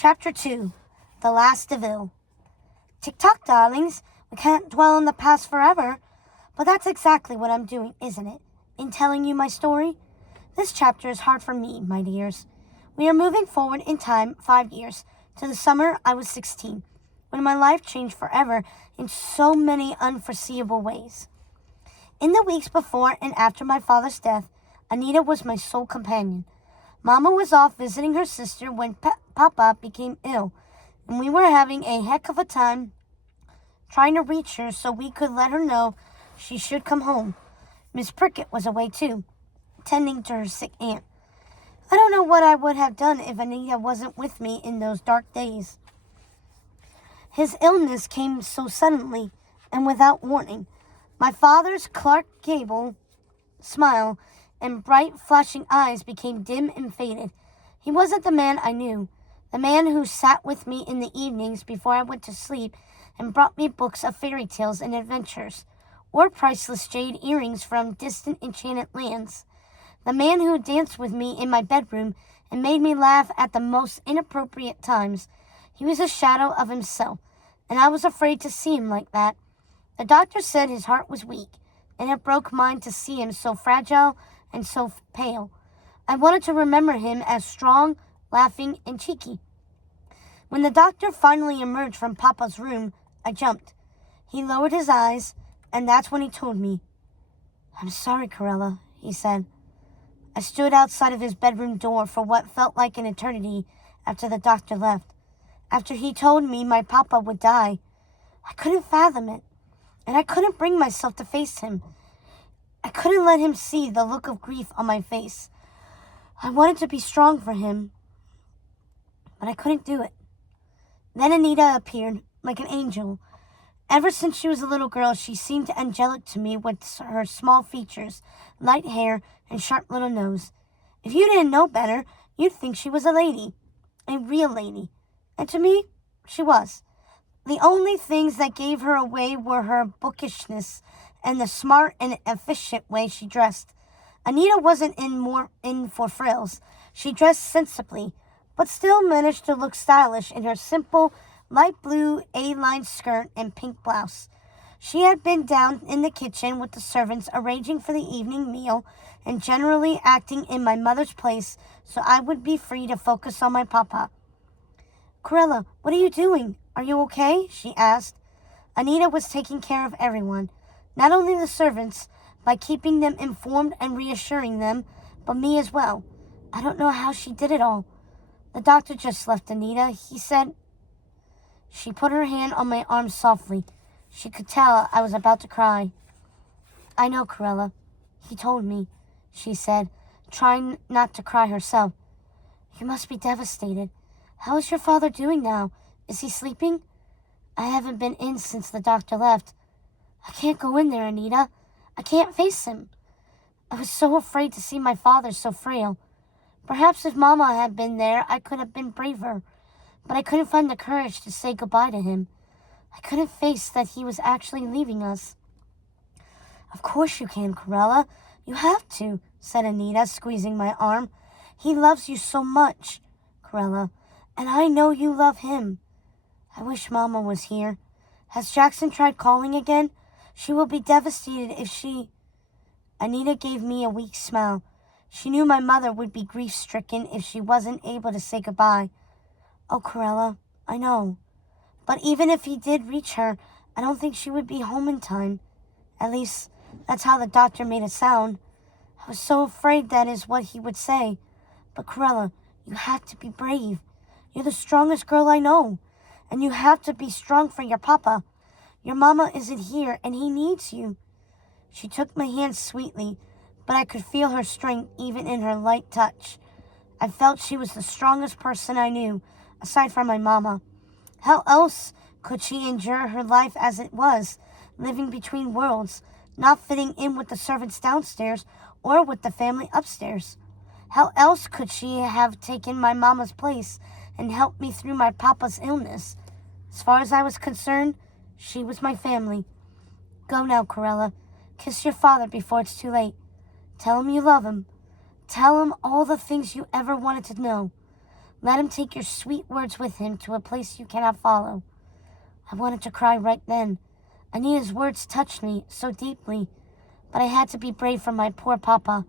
Chapter 2 The Last DeVil. Tick-tock, darlings. We can't dwell on the past forever. But that's exactly what I'm doing, isn't it? In telling you my story? This chapter is hard for me, my dears. We are moving forward in time 5 years, to the summer I was 16, when my life changed forever in so many unforeseeable ways. In the weeks before and after my father's death, Anita was my sole companion. Mama was off visiting her sister when Papa became ill, and we were having a heck of a time trying to reach her so we could let her know she should come home. Miss Prickett was away too, tending to her sick aunt. I don't know what I would have done if Anita wasn't with me in those dark days. His illness came so suddenly and without warning. My father's Clark Gable smile and bright flashing eyes became dim and faded. He wasn't the man I knew, the man who sat with me in the evenings before I went to sleep and brought me books of fairy tales and adventures, or priceless jade earrings from distant enchanted lands. The man who danced with me in my bedroom and made me laugh at the most inappropriate times. He was a shadow of himself, and I was afraid to see him like that. The doctor said his heart was weak, and it broke mine to see him so fragile and so pale. I wanted to remember him as strong, laughing, and cheeky. When the doctor finally emerged from Papa's room, I jumped. He lowered his eyes, and that's when he told me. "I'm sorry, Corella," he said. I stood outside of his bedroom door for what felt like an eternity after the doctor left. After he told me my Papa would die, I couldn't fathom it, and I couldn't bring myself to face him. I couldn't let him see the look of grief on my face. I wanted to be strong for him, but I couldn't do it. Then Anita appeared, like an angel. Ever since she was a little girl, she seemed angelic to me with her small features, light hair, and sharp little nose. If you didn't know better, you'd think she was a lady, a real lady. And to me, she was. The only things that gave her away were her bookishness and the smart and efficient way she dressed. Anita wasn't in for frills. She dressed sensibly, but still managed to look stylish in her simple, light blue A-line skirt and pink blouse. She had been down in the kitchen with the servants arranging for the evening meal and generally acting in my mother's place so I would be free to focus on my Papa. "Corella, what are you doing? Are you okay?" she asked. Anita was taking care of everyone, not only the servants, by keeping them informed and reassuring them, but me as well. I don't know how she did it all. "The doctor just left, Anita. He said..." She put her hand on my arm softly. She could tell I was about to cry. "I know, Corella. He told me," she said, trying not to cry herself. "You must be devastated. How is your father doing now? Is he sleeping?" "I haven't been in since the doctor left. I can't go in there, Anita. I can't face him. I was so afraid to see my father so frail. Perhaps if Mama had been there, I could have been braver. But I couldn't find the courage to say goodbye to him. I couldn't face that he was actually leaving us." "Of course you can, Corella. You have to," said Anita, squeezing my arm. "He loves you so much, Corella, and I know you love him. I wish Mama was here. Has Jackson tried calling again? She will be devastated if she..." Anita gave me a weak smile. She knew my mother would be grief-stricken if she wasn't able to say goodbye. "Oh, Corella, I know. But even if he did reach her, I don't think she would be home in time. At least, that's how the doctor made it sound. I was so afraid that is what he would say. But Corella, you have to be brave. You're the strongest girl I know. And you have to be strong for your Papa. Your Mama isn't here, and he needs you." She took my hand sweetly, but I could feel her strength even in her light touch. I felt she was the strongest person I knew, aside from my Mama. How else could she endure her life as it was, living between worlds, not fitting in with the servants downstairs or with the family upstairs? How else could she have taken my Mama's place and helped me through my Papa's illness? As far as I was concerned, she was my family. Go now, Corella. Kiss your father before it's too late. Tell him you love him. Tell him all the things you ever wanted to know. Let him take your sweet words with him to a place you cannot follow. I wanted to cry right then. Anita's words touched me so deeply, but I had to be brave for my poor papa.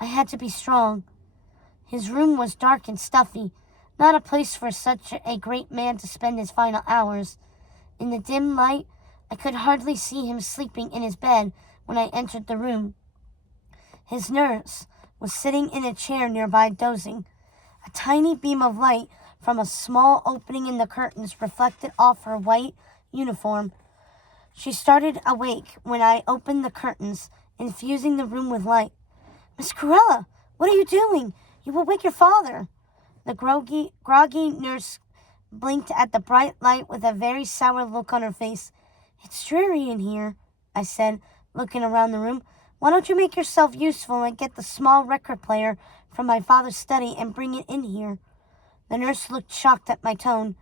I had to be strong. His room was dark and stuffy, not a place for such a great man to spend his final hours. In the dim light, I could hardly see him sleeping in his bed when I entered the room. His nurse was sitting in a chair nearby dozing. A tiny beam of light from a small opening in the curtains reflected off her white uniform. She started awake when I opened the curtains, infusing the room with light. "Miss Corella, what are you doing? You will wake your father." The groggy nurse blinked at the bright light with a very sour look on her face. "It's dreary in here," I said, looking around the room. "Why don't you make yourself useful and get the small record player from my father's study and bring it in here?" The nurse looked shocked at my tone.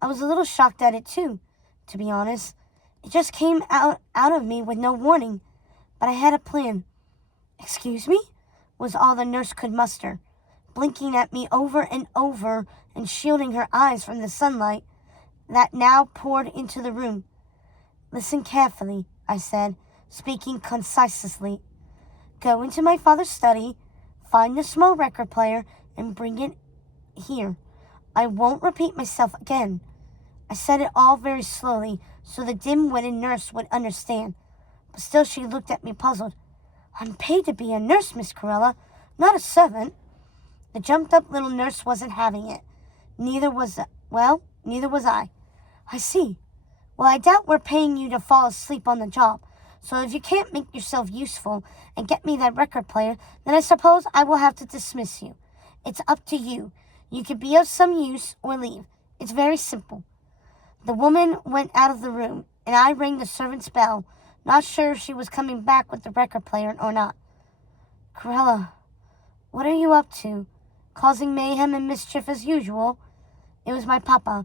I was a little shocked at it too, to be honest. It just came out of me with no warning, but I had a plan. "Excuse me?" was all the nurse could muster, blinking at me over and over and shielding her eyes from the sunlight that now poured into the room. "Listen carefully," I said, speaking concisely. "Go into my father's study, find the small record player, and bring it here. I won't repeat myself again." I said it all very slowly so the dim-witted nurse would understand, but still she looked at me puzzled. "I'm paid to be a nurse, Miss Corella, not a servant." The jumped-up little nurse wasn't having it. Neither was I. "I see. Well, I doubt we're paying you to fall asleep on the job, so if you can't make yourself useful and get me that record player, then I suppose I will have to dismiss you. It's up to you. You could be of some use or leave. It's very simple." The woman went out of the room, and I rang the servant's bell, not sure if she was coming back with the record player or not. "Corella, what are you up to? Causing mayhem and mischief as usual?" It was my papa.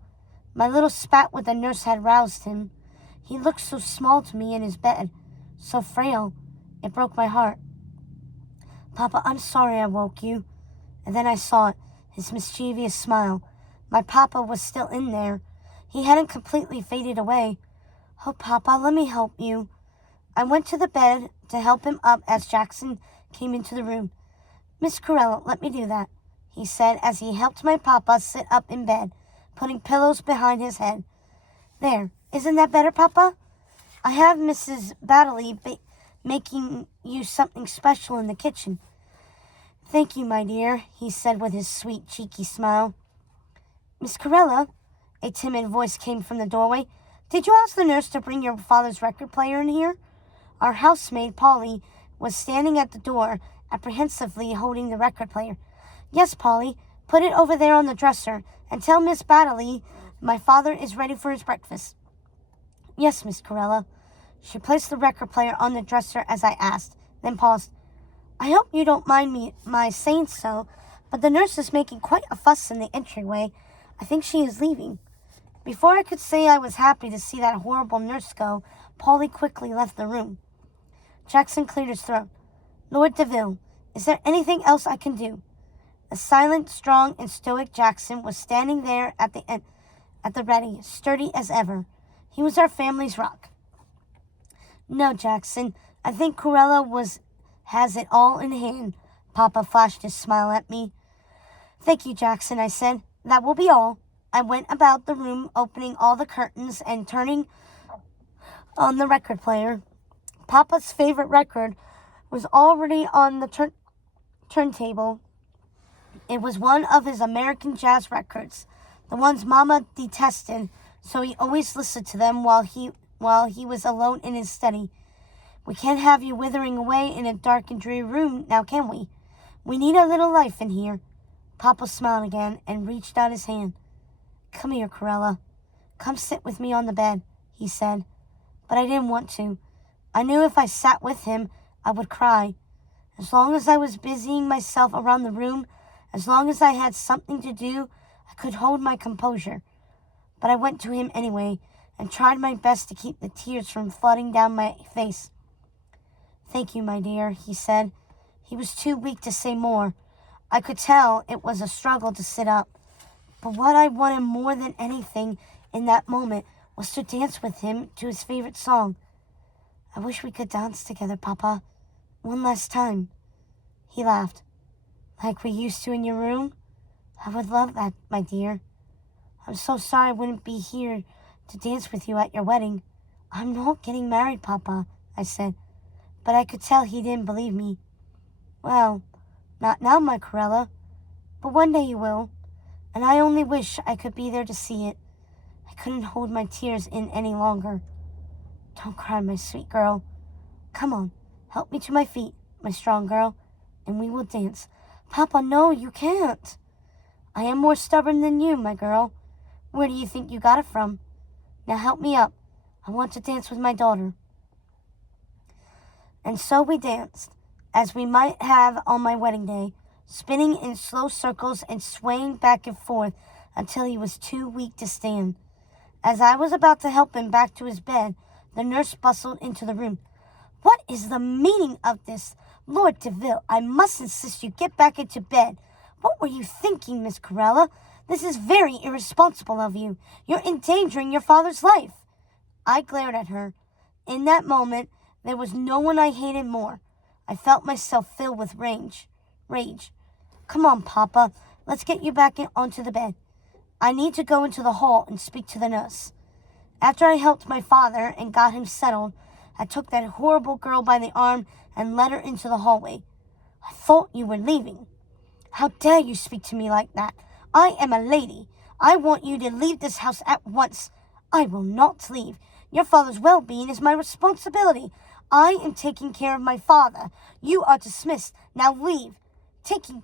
My little spat with the nurse had roused him. He looked so small to me in his bed, so frail. It broke my heart. "Papa, I'm sorry I woke you." And then I saw it, his mischievous smile. My papa was still in there. He hadn't completely faded away. "Oh, Papa, let me help you." I went to the bed to help him up as Jackson came into the room. "Miss Corella, let me do that," he said as he helped my papa sit up in bed, putting pillows behind his head. "There, isn't that better, Papa? I have Mrs. Baddeley making you something special in the kitchen." "Thank you, my dear," he said with his sweet, cheeky smile. "Miss Corella," a timid voice came from the doorway. "Did you ask the nurse to bring your father's record player in here?" Our housemaid, Polly, was standing at the door, apprehensively holding the record player. "Yes, Polly, put it over there on the dresser, and tell Miss Baddeley my father is ready for his breakfast." "Yes, Miss Corella." She placed the record player on the dresser as I asked, then paused. "I hope you don't mind my saying so, but the nurse is making quite a fuss in the entryway. I think she is leaving." Before I could say I was happy to see that horrible nurse go, Polly quickly left the room. Jackson cleared his throat. "Lord DeVil, is there anything else I can do?" A silent, strong, and stoic Jackson was standing there at the ready, sturdy as ever. He was our family's rock. "No, Jackson, I think Corella has it all in hand." Papa flashed his smile at me. "Thank you, Jackson," I said. "That will be all." I went about the room, opening all the curtains and turning on the record player. Papa's favorite record was already on the turntable. It was one of his American jazz records, the ones Mama detested, so he always listened to them while he was alone in his study. "We can't have you withering away in a dark and dreary room, now can we? We need a little life in here." Papa smiled again and reached out his hand. "Come here, Corella. Come sit with me on the bed," he said. But I didn't want to. I knew if I sat with him, I would cry. As long as I was busying myself around the room, as long as I had something to do, I could hold my composure. But I went to him anyway and tried my best to keep the tears from flooding down my face. "Thank you, my dear," he said. He was too weak to say more. I could tell it was a struggle to sit up. But what I wanted more than anything in that moment was to dance with him to his favorite song. I wish we could dance together, Papa. One last time. He laughed. Like we used to in your room? I would love that, my dear. I'm so sorry I wouldn't be here to dance with you at your wedding. I'm not getting married, Papa, I said. But I could tell he didn't believe me. Well, not now, my Corella. But one day you will. And I only wish I could be there to see it. I couldn't hold my tears in any longer. Don't cry, my sweet girl. Come on, help me to my feet, my strong girl, and we will dance. Papa, no, you can't. I am more stubborn than you, my girl. Where do you think you got it from? Now help me up. I want to dance with my daughter. And so we danced, as we might have on my wedding day, spinning in slow circles and swaying back and forth until he was too weak to stand. As I was about to help him back to his bed, the nurse bustled into the room. What is the meaning of this? Lord DeVil, I must insist you get back into bed. What were you thinking, Miss Corella? This is very irresponsible of you. You're endangering your father's life. I glared at her. In that moment, there was no one I hated more. I felt myself fill with rage. Come on, Papa. Let's get you back onto the bed. I need to go into the hall and speak to the nurse. After I helped my father and got him settled, I took that horrible girl by the arm and led her into the hallway. I thought you were leaving. How dare you speak to me like that? I am a lady. I want you to leave this house at once. I will not leave. Your father's well-being is my responsibility. I am taking care of my father. You are dismissed. Now leave. Taking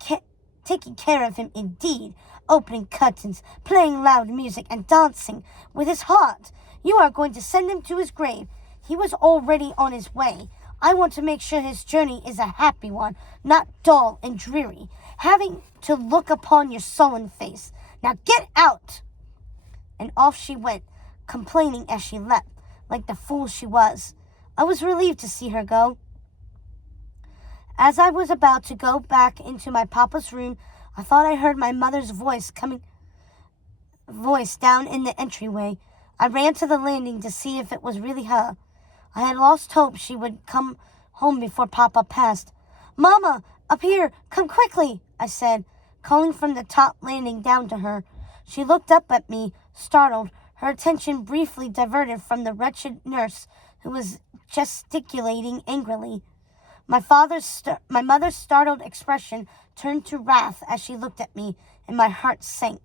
care of him indeed. Opening curtains, playing loud music, and dancing with his heart. You are going to send him to his grave. He was already on his way. I want to make sure his journey is a happy one, not dull and dreary, having to look upon your sullen face. Now get out! And off she went, complaining as she left, like the fool she was. I was relieved to see her go. As I was about to go back into my papa's room, I thought I heard my mother's voice down in the entryway. I ran to the landing to see if it was really her. I had lost hope she would come home before Papa passed. Mama, up here, come quickly, I said, calling from the top landing down to her. She looked up at me, startled, her attention briefly diverted from the wretched nurse who was gesticulating angrily. My mother's startled expression turned to wrath as she looked at me, and my heart sank.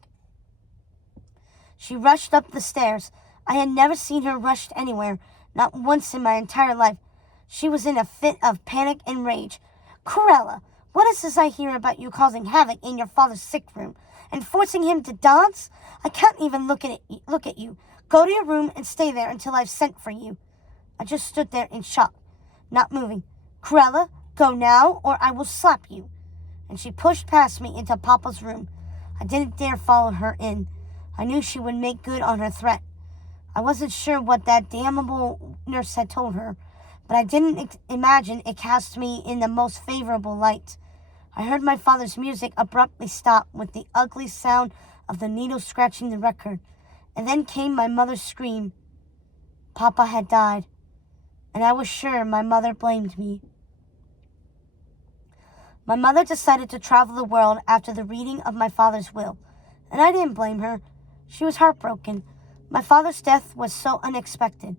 She rushed up the stairs. I had never seen her rushed anywhere, not once in my entire life. She was in a fit of panic and rage. Corella, what is this I hear about you causing havoc in your father's sick room and forcing him to dance? I can't even look at you. Go to your room and stay there until I've sent for you. I just stood there in shock, not moving. Corella, go now or I will slap you. And she pushed past me into Papa's room. I didn't dare follow her in. I knew she would make good on her threat. I wasn't sure what that damnable nurse had told her, but I didn't imagine it cast me in the most favorable light. I heard my father's music abruptly stop with the ugly sound of the needle scratching the record, and then came my mother's scream. Papa had died, and I was sure my mother blamed me. My mother decided to travel the world after the reading of my father's will, and I didn't blame her. She was heartbroken. My father's death was so unexpected.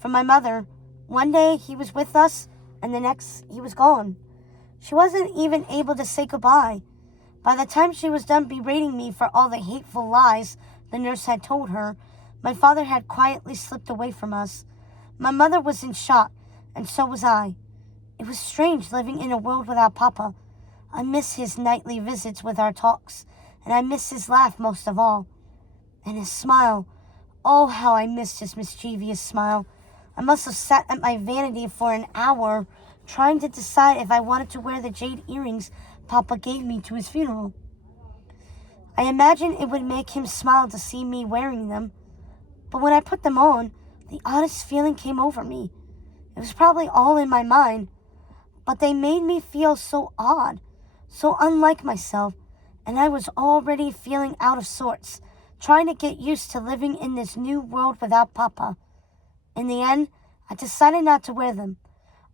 For my mother, one day he was with us, and the next he was gone. She wasn't even able to say goodbye. By the time she was done berating me for all the hateful lies the nurse had told her, my father had quietly slipped away from us. My mother was in shock, and so was I. It was strange living in a world without Papa. I miss his nightly visits with our talks, and I miss his laugh most of all. And his smile. Oh, how I missed his mischievous smile. I must have sat at my vanity for an hour, trying to decide if I wanted to wear the jade earrings Papa gave me to his funeral. I imagined it would make him smile to see me wearing them, but when I put them on, the oddest feeling came over me. It was probably all in my mind, but they made me feel so odd, so unlike myself, and I was already feeling out of sorts, trying to get used to living in this new world without Papa. In the end, I decided not to wear them.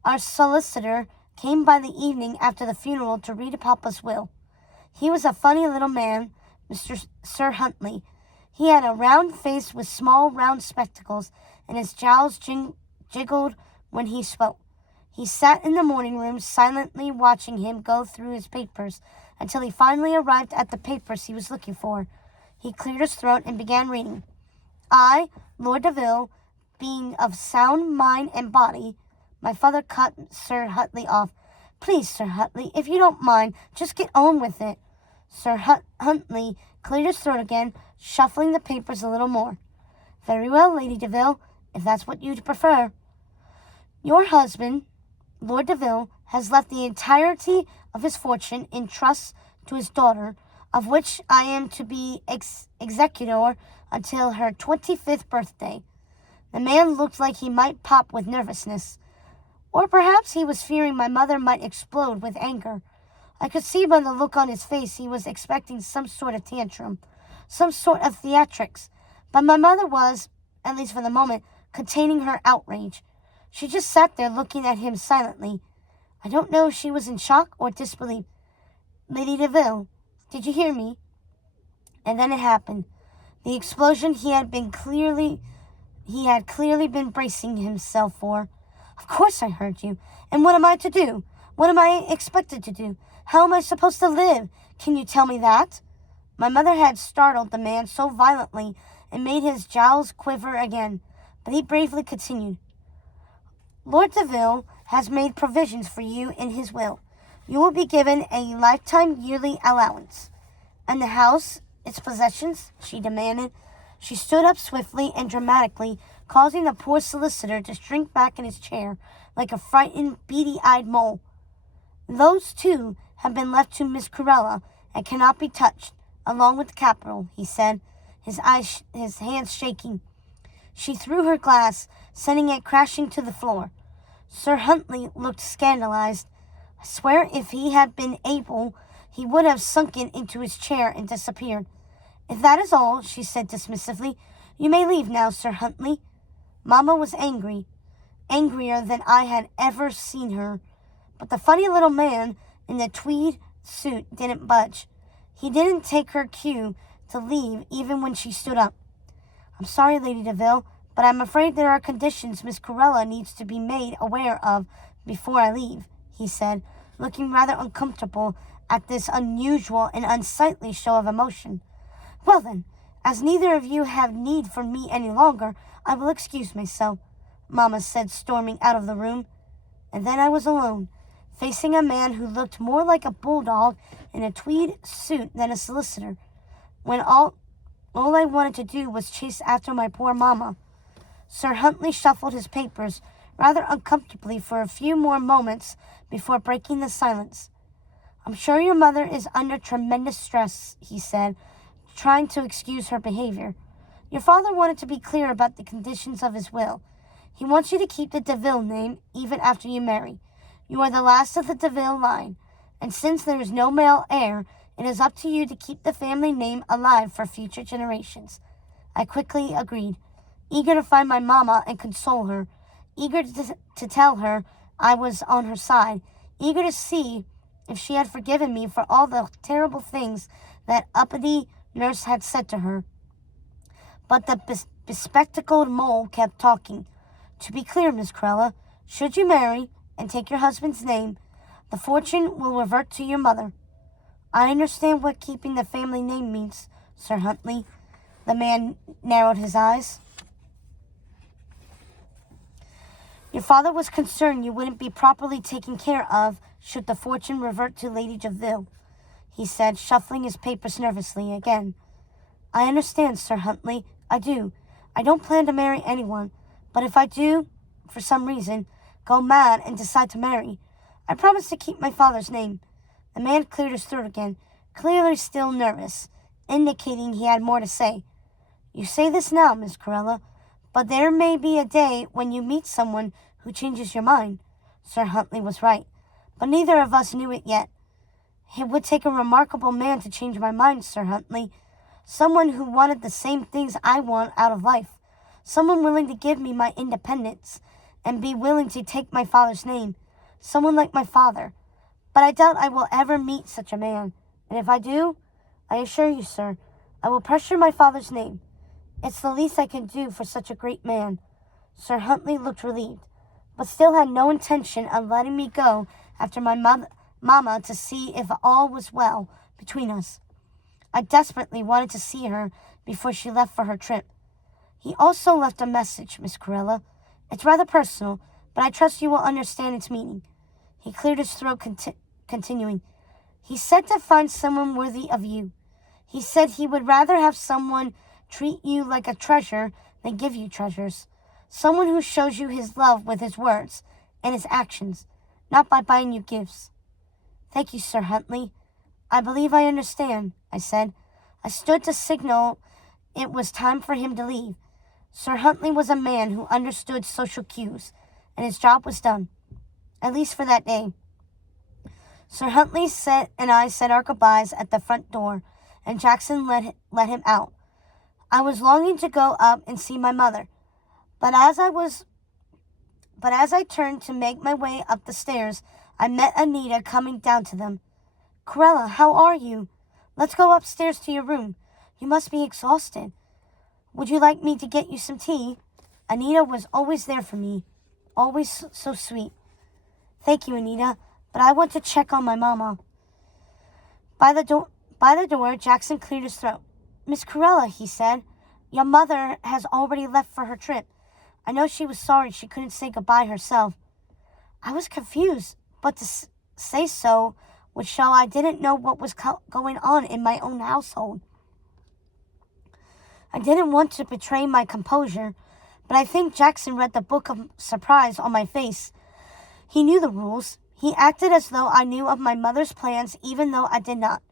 Our solicitor came by the evening after the funeral to read Papa's will. He was a funny little man, Sir Huntley. He had a round face with small round spectacles, and his jowls jiggled when he spoke. He sat in the morning room silently watching him go through his papers until he finally arrived at the papers he was looking for. He cleared his throat and began reading. I, Lord DeVil, being of sound mind and body. My father cut Sir Huntley off. Please, Sir Huntley, if you don't mind, just get on with it. Sir Huntley cleared his throat again, shuffling the papers a little more. Very well, Lady DeVil, if that's what you'd prefer. Your husband, Lord DeVil, has left the entirety of his fortune in trust to his daughter, of which I am to be executor until her 25th birthday. The man looked like he might pop with nervousness. Or perhaps he was fearing my mother might explode with anger. I could see by the look on his face he was expecting some sort of tantrum, some sort of theatrics. But my mother was, at least for the moment, containing her outrage. She just sat there looking at him silently. I don't know if she was in shock or disbelief. Lady DeVil, did you hear me? And then it happened. The explosion he had clearly been bracing himself for. Of course I heard you. And what am I to do? What am I expected to do? How am I supposed to live? Can you tell me that? My mother had startled the man so violently and made his jowls quiver again, but he bravely continued. Lord DeVil has made provisions for you in his will. You will be given a lifetime yearly allowance. And the house, its possessions, she demanded. She stood up swiftly and dramatically, causing the poor solicitor to shrink back in his chair like a frightened, beady-eyed mole. Those two have been left to Miss Cruella and cannot be touched, along with the capital, he said, his hands shaking. She threw her glass, sending it crashing to the floor. Sir Huntley looked scandalized. I swear if he had been able, he would have sunken into his chair and disappeared. If that is all, she said dismissively, you may leave now, Sir Huntley. Mamma was angry, angrier than I had ever seen her. But the funny little man in the tweed suit didn't budge. He didn't take her cue to leave even when she stood up. I'm sorry, Lady DeVil, but I'm afraid there are conditions Miss Cruella needs to be made aware of before I leave, he said, looking rather uncomfortable at this unusual and unsightly show of emotion. Well then, as neither of you have need for me any longer, I will excuse myself, Mamma said, storming out of the room. And then I was alone, facing a man who looked more like a bulldog in a tweed suit than a solicitor, when all I wanted to do was chase after my poor Mamma. Sir Huntley shuffled his papers rather uncomfortably for a few more moments before breaking the silence. I'm sure your mother is under tremendous stress, he said, trying to excuse her behavior. Your father wanted to be clear about the conditions of his will. He wants you to keep the DeVil name even after you marry. You are the last of the DeVil line, and since there is no male heir, it is up to you to keep the family name alive for future generations. I quickly agreed, eager to find my Mamma and console her, eager to tell her I was on her side, eager to see if she had forgiven me for all the terrible things that uppity nurse had said to her. But the bespectacled mole kept talking. To be clear, Miss Cruella, should you marry and take your husband's name, the fortune will revert to your mother. I understand what keeping the family name means, Sir Huntley. The man narrowed his eyes. Your father was concerned you wouldn't be properly taken care of should the fortune revert to Lady DeVil, he said, shuffling his papers nervously again. I understand, Sir Huntley. I do. I don't plan to marry anyone, but if I do, for some reason, go mad and decide to marry, I promise to keep my father's name. The man cleared his throat again, clearly still nervous, indicating he had more to say. You say this now, Miss Cruella, but there may be a day when you meet someone who changes your mind. Sir Huntley was right, but neither of us knew it yet. It would take a remarkable man to change my mind, Sir Huntley. Someone who wanted the same things I want out of life. Someone willing to give me my independence and be willing to take my father's name. Someone like my father. But I doubt I will ever meet such a man. And if I do, I assure you, sir, I will pressure my father's name. It's the least I can do for such a great man. Sir Huntley looked relieved, but still had no intention of letting me go after my mamma to see if all was well between us. I desperately wanted to see her before she left for her trip. He also left a message, Miss Corella. It's rather personal, but I trust you will understand its meaning. He cleared his throat, continuing. He said to find someone worthy of you. He said he would rather have someone treat you like a treasure than give you treasures. Someone who shows you his love with his words and his actions, not by buying you gifts. Thank you, Sir Huntley. I believe I understand, I said. I stood to signal it was time for him to leave. Sir Huntley was a man who understood social cues, and his job was done, at least for that day. Sir Huntley and I said our goodbyes at the front door, and Jackson let him out. I was longing to go up and see my mother, but as I turned to make my way up the stairs, I met Anita coming down to them. Corella, how are you? Let's go upstairs to your room. You must be exhausted. Would you like me to get you some tea? Anita was always there for me, always so sweet. Thank you, Anita, but I want to check on my mama. By the door, Jackson cleared his throat. Miss Corella, he said, your mother has already left for her trip. I know she was sorry she couldn't say goodbye herself. I was confused, but to say so would show I didn't know what was going on in my own household. I didn't want to betray my composure, but I think Jackson read the look of surprise on my face. He knew the rules. He acted as though I knew of my mother's plans, even though I did not.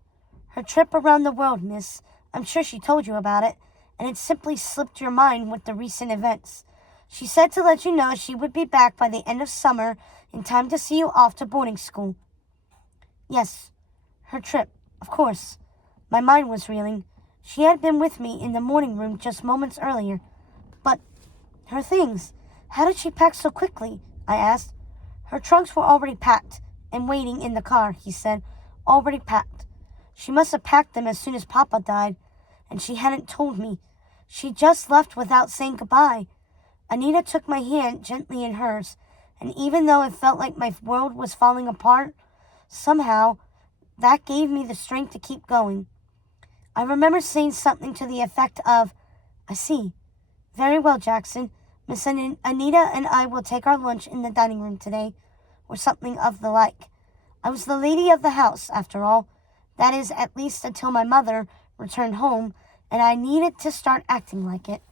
Her trip around the world, miss. I'm sure she told you about it, and it simply slipped your mind with the recent events. She said to let you know she would be back by the end of summer in time to see you off to boarding school. Yes, her trip, of course. My mind was reeling. She had been with me in the morning room just moments earlier. But her things, how did she pack so quickly? I asked. Her trunks were already packed and waiting in the car, he said. Already packed. She must have packed them as soon as Papa died, and she hadn't told me. She just left without saying goodbye. Anita took my hand gently in hers, and even though it felt like my world was falling apart, somehow that gave me the strength to keep going. I remember saying something to the effect of, I see. Very well, Jackson. Miss Anita and I will take our lunch in the dining room today, or something of the like. I was the lady of the house, after all. That is, at least until my mother returned home, and I needed to start acting like it.